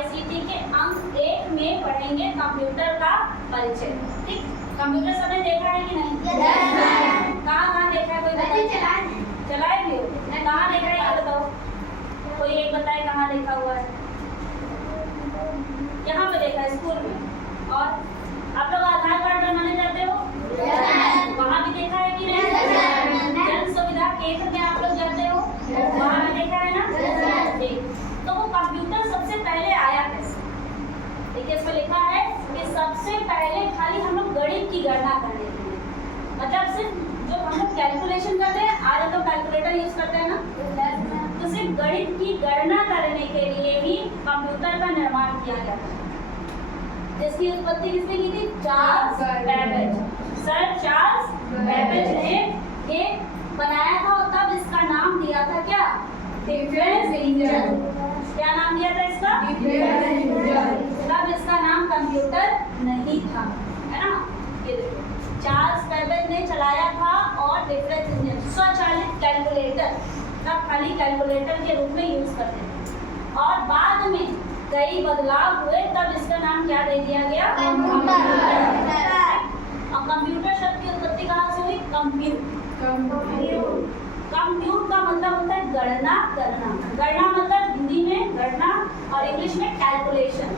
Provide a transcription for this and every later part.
ICT के अंक 1 में पढ़ेंगे कंप्यूटर का परिचय। ठीक, कंप्यूटर सबने देखा है कि नहीं? कहाँ देखा है? कोई बताए? चलाए भी हो? कहाँ देखा है ये बताओ, कोई एक बताए कहाँ देखा हुआ है? यहाँ पे देखा है, स्कूल में। और आप लोग आधार कार्ड बनाने जाते हो, वहाँ भी देखा है कि नहीं? जन सुविधा केंद्र में आप लोग जाते हो, वहाँ भी देखा है ना? ठीक, तो वो कंप्यूटर सबसे पहले आया कैसे? देखिए इसमें लिखा है कि सबसे पहले खाली हम लोग गणित की गणना करने के लिए, मतलब सिर्फ जो हम लोग कैलकुलेशन करते हैं, आज हम लोग कैलकुलेटर यूज करते हैं ना, तो सिर्फ गणित की गणना करने के लिए ही कंप्यूटर का निर्माण किया गया था। जिसकी उत्पत्ति किसने की थी? Charles Babbage. Sir Charles Babbage ने ये बनाया था और तब इसका नाम दिया था क्या? Difference engine. क्या नाम दिया था इसका? Difference engine. तब इसका नाम कंप्यूटर नहीं था, है ना? ये देखो चार्ल्स बेबेज ने चलाया था और डिफरेंस इंजन स्वचालित कैलकुलेटर, तब खाली कैलकुलेटर के रूप में यूज करते थे और बाद में कई बदलाव हुए, तब इसका नाम क्या दे दिया गया? कंप्यूटर। और कंप्यूटर शब्द की उत्पत्ति कहाँ से हुई? कंप्यूट। कंप्यूट का मतलब होता है गणना करना। गणना मतलब हिंदी में गणना और इंग्लिश में कैलकुलेशन।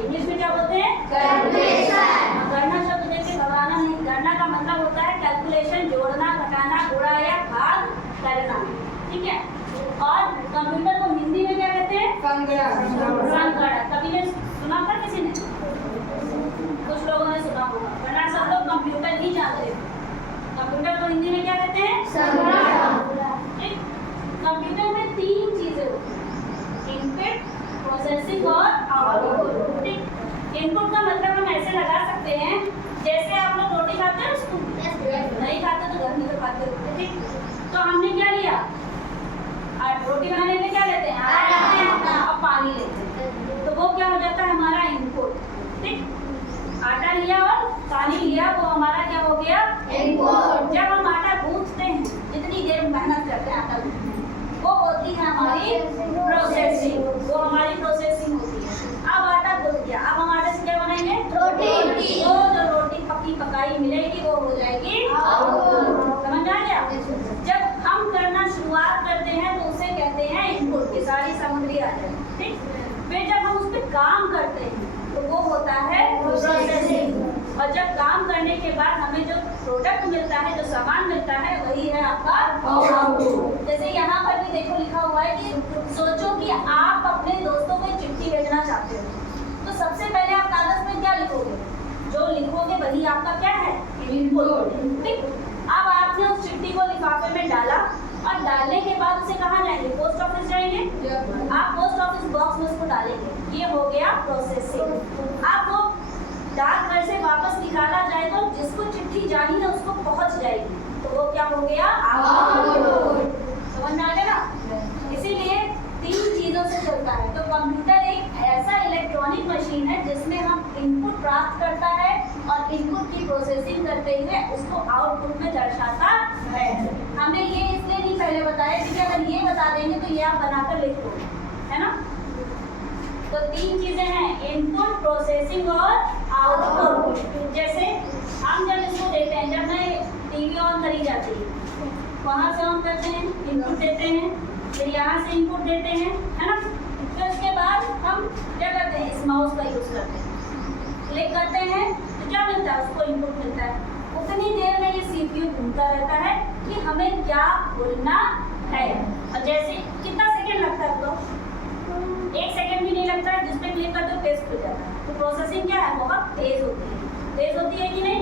इंग्लिश में क्या बोलते हैं? कैलकुलेशन। गणना शब्द देखिए घबराना नहीं, गणना का मतलब होता है कैलकुलेशन, जोड़ना, घटाना, गुणा या भाग करना। ठीक है, और कंप्यूटर को हिंदी में क्या कहते हैं? संगणक। कभी ने सुना था किसी ने? कुछ लोगों ने सुना होगा, वरना सब लोग कंप्यूटर ही जानते हैं। कंप्यूटर को हिंदी में क्या कहते हैं? संगणक। ठीक, कंप्यूटर में 3 चीजें होती हैं, इनपुट, प्रोसेसिंग और आउटपुट। ठीक, इनपुट का मतलब हम ऐसे लगा सकते हैं जैसे आप लोग रोटी खाते हैं, उसको नहीं खाते तो घर में तो खाते होते। ठीक, तो हमने क्या लिया? रोटी बनाने में क्या लेते हैं? आटा और पानी लेते हैं, तो वो क्या हो जाता है? हमारा इनपुट। ठीक, आटा लिया और पानी लिया, वो हमारा क्या हो गया? इनपुट। जब हम आटा गूंथते हैं, जितनी देर मेहनत करते हैं आटा गूंथने में, वो होती है हमारी प्रोसेसिंग। वो हमारी प्रोसेसिंग होती है। अब आटा गूंथ गया, अब हम आटे से क्या बनाएंगे? रोटी। तो जो रोटी पकी पकाई मिलेगी वो हो जाएगी आउटपुट। समझ आ गया? जब हम करना शुरुआत करते हैं तो उसे कहते हैं इनपुट, की सारी सामग्री आ जाए। ठीक, फिर जब हम उस पर काम करते हैं तो वो होता है प्रोसेसिंग। और जब काम करने के बाद हमें जो प्रोडक्ट मिलता है, जो सामान मिलता है, वही है आपका आउटपुट। जैसे यहाँ पर भी देखो लिखा हुआ है कि सोचो कि आप अपने दोस्तों को चिट्ठी भेजना चाहते हो, तो सबसे पहले आप कागज में क्या लिखोगे? जो लिखोगे वही आपका क्या है? इनपुट। ठीक, अब आपने उस चिट्ठी को लिफाफे में डाला और डालने के बाद उसे कहाँ जाएंगे? पोस्ट ऑफिस जाएंगे। आप पोस्ट ऑफिस बॉक्स में उसको डालेंगे, ये हो गया प्रोसेसिंग। आप वो डाकघर से वापस निकाला जाए तो जिसको चिट्ठी जानी है उसको पहुंच जाएगी, तो वो क्या हो गया? आउटपुट। समझ में आ गया ना? इसीलिए 3 चीजों से चलता है। तो कंप्यूटर एक ऐसा इलेक्ट्रॉनिक मशीन है जिसमें हम इनपुट प्राप्त करता है और इनपुट की प्रोसेसिंग करते हुए उसको आउटपुट में दर्शाता है। हमने ये इसलिए नहीं पहले बताया क्योंकि अगर ये बता देंगे तो ये आप बनाकर लिख दोगे, है ना? तो 3 चीजें हैं, इनपुट, प्रोसेसिंग और आउटपुट। जैसे हम जब इसको देते हैं, जब मैं टीवी ऑन करी जाती है, वहाँ से ऑन करते हैं, इनपुट देते हैं, फिर यहाँ से इनपुट देते हैं, है ना? फिर उसके बाद हम क्या करते हैं? इस माउस का यूज करते हैं, क्लिक करते हैं तो क्या मिलता है? उसको इनपुट मिलता है। उतनी देर में ये सीपीयू घूमता रहता है कि हमें क्या बोलना है। और जैसे कितना सेकंड लगता है? तो 1 सेकंड भी नहीं लगता है, जिस पे क्लिक करते हो पेस्ट हो जाता है। तो प्रोसेसिंग क्या है? बहुत तेज होती है। तेज होती है कि नहीं?